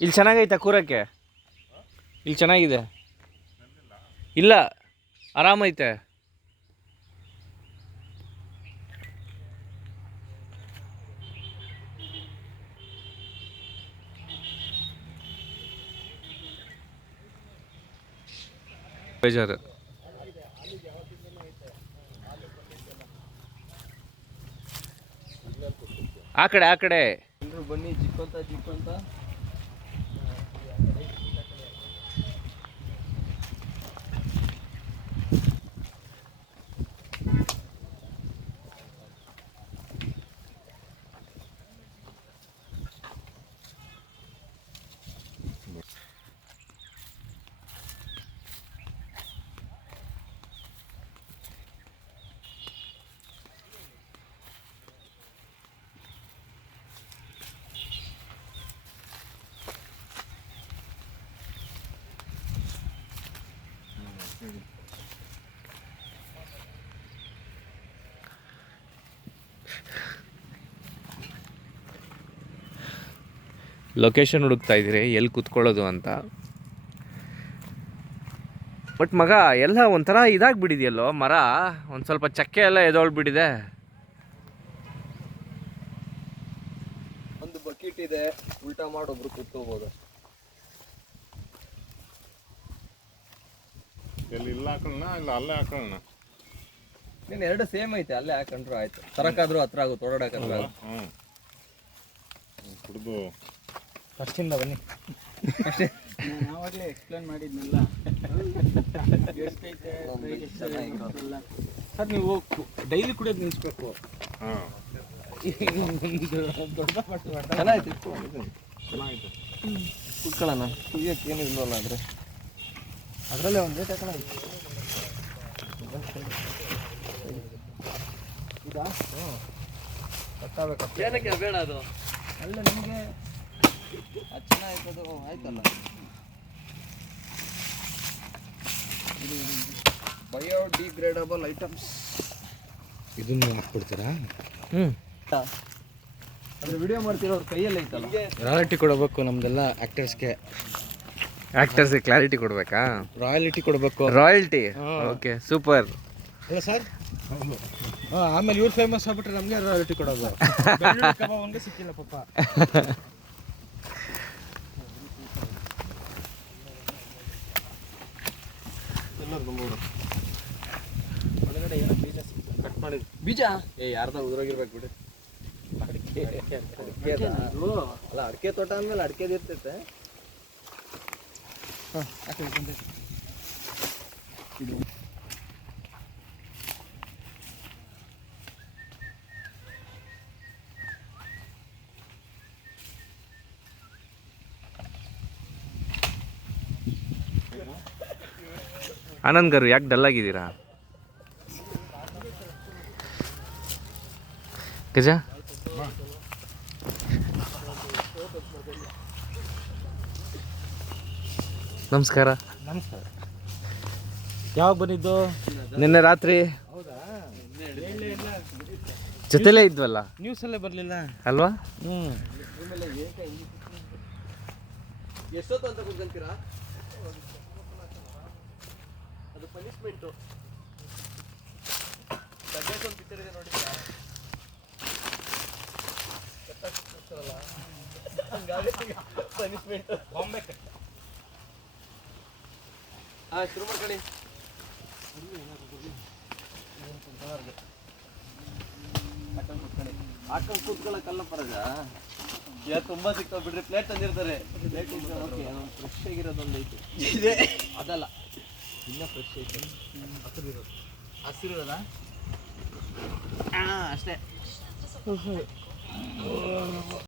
ಇಲ್ಲಿ ಚೆನ್ನಾಗೈತೆ ಕೂರಕ್ಕೆ, ಇಲ್ಲಿ ಚೆನ್ನಾಗಿದೆ. ಇಲ್ಲ, ಆರಾಮೈತೆ. ಬೇಜಾರು. ಆ ಕಡೆ ಎಲ್ಲರೂ ಬನ್ನಿ, ಜಿಪ್ಪಂತ ಲೊಕೇಶನ್ ಹುಡುಕ್ತಾ ಇದ್ದೀರಿ ಎಲ್ಲಿ ಕೂತ್ಕೊಳ್ಳೋದು ಅಂತ. ಬಟ್ ಮಗ ಎಲ್ಲ ಒಂಥರ ಇದಾಗ್ಬಿಟ್ಟಿದೆಯಲ್ಲೋ, ಮರ ಒಂದು ಸ್ವಲ್ಪ ಚಕ್ಕೆ ಎಲ್ಲ ಎದೊಳ್ಬಿಟ್ಟಿದೆ. ಒಂದು ಬಕೆಟ್ ಇದೆ, ಉಲ್ಟಾ ಮಾಡೊಬ್ರು ಕೂತ್ಕೋಬೋದು. ಎಲ್ಲಿ ಇಲ್ಲ ಹಾಕೋಣ, ಇಲ್ಲ ಅಲ್ಲೇ ಹಾಕೋಣ. ನೀನು ಎರಡು ಸೇಮ್ ಐತೆ, ಅಲ್ಲೇ ಹಾಕೊಂಡ್ರು ಆಯ್ತು. ತರಕಾದ್ರೂ ಹತ್ರ ಆಗುತ್ತೆ, ಓಡಾಡಕ್ಕಾದ್ರೂ. ಕುಡ್ದು ಫಸ್ಟಿಂದ ಬನ್ನಿ. ನಾನು ಆವಾಗಲೇ ಎಕ್ಸ್ಪ್ಲೇನ್ ಮಾಡಿದ್ನಲ್ಲ. ಸರ್ ನೀವು ಡೈಲಿ ಕುಡಿಯೋದು ನಿಲ್ಲಿಸ್ಬೇಕು. ಚೆನ್ನಾಯ್ತು, ಚೆನ್ನಾಗಿತ್ತು. ಕುತ್ಕೊಳ್ಳೋಣ, ಕುಡಿಯೋಕೆ ಏನು ಇಲ್ವಲ್ಲ ಆದರೆ. ಅದರಲ್ಲೇ ಒಂದು ರೇಟ್ ಹಾಕೋಣ. ಇದಾ? ಗೊತ್ತಾಗಬೇಕು. ಏನಕ್ಕೆ ಬೇಡ ಅದು? ಅಲ್ಲ ನಿಮಗೆ ಅದು ಚೆನ್ನಾಗಿತ್ತು, ಆಯ್ತಲ್ಲ. Biodegradable items. ಇದನ್ನು ಹಾಕ್ಬಿಡ್ತೀರಾ? ಅದ್ರ ವಿಡಿಯೋ ಮಾಡ್ತಿರೋರು ಕೈಯಲ್ಲಿ ಐತಲ್ಲ. ರಾಯಲ್ಟಿ ಕೊಡಬೇಕು ನಮ್ದೆಲ್ಲ ಆ್ಯಕ್ಟರ್ಸ್ಗೆ. ಕ್ಲಾರಿಟಿ ಕೊಡ್ಬೇಕಾ? ರಾಯಲ್ಟಿ ಕೊಡಬೇಕು. Royalty, okay, super. ಅಲ್ಲ ಸರ್, ಆಮೇಲೆ ಇವ್ರು ಫೇಮಸ್ ಆಗ್ಬಿಟ್ರೆ ನಮಗೆ ರಾಯಲ್ಟಿ ಕೊಡೋದು. ಒಂದು ಸಿಕ್ಕಿಲ್ಲ ಪಾಪ. ಒಳಗಡೆ ಏನೋ ಬೀಜ ಕಟ್ ಮಾಡಿದ್ರು. ಬೀಜ ಯಾರ್ದ ಉದ್ರೋಗಿರ್ಬೇಕು ಬಿಡಿ. ಅಲ್ಲ, ಅಡಿಕೆ ತೋಟ ಅಂದ್ಮೇಲೆ ಅಡಿಕೆದು ಇರ್ತೈತೆ. ಆನಂದ್ ಗರು ಯಾಕೆ ಡಲ್ ಆಗಿದ್ದೀರಾ? ಗಜ, ನಮಸ್ಕಾರ. ನಮಸ್ಕಾರ. ಯಾವಾಗ ಬಂದಿದ್ದು? ನಿನ್ನೆ ರಾತ್ರಿ. ಹೌದಾ? ಜೊತೆಲೇ ಇದ್ವಲ್ಲ, ನ್ಯೂಸಲ್ಲೇ ಬರಲಿಲ್ಲ ಅಲ್ವಾ? ಎಷ್ಟೊತ್ತು ಅಂತ ಕುತ್ಕೊಂತೀರಾ? ಅದು ಪನಿಷ್ಮೆಂಟು. ಒಂದು ಪಿಕ್ಚರ್ ಇದೆ ನೋಡಿದ್ರಾ? ಪನಿಷ್ಮೆಂಟ್. ಬಾಂಬೆ. ಶುರು ಮಾಡ್ಕೊಳ್ಳಿ. ಹಾಕೊಂಡು ಕೂತ್ಕೊಳ್ಳೋಕ್ಕಲ್ಲ ಪರಜ. ತುಂಬಾ ಸಿಗ್ತಾವ ಬಿಡ್ರಿ. ಪ್ಲೇಟ್ ತಂದಿರ್ತಾರೆ. ಫ್ರೆಶ್ ಆಗಿರೋದೊಂದು ಐತಿ. ಅದಲ್ಲ, ಇನ್ನ ಫ್ರೆಶ್ ಐತೆ. ಹಸಿರಿರೋದಾ? ಅಷ್ಟೇ.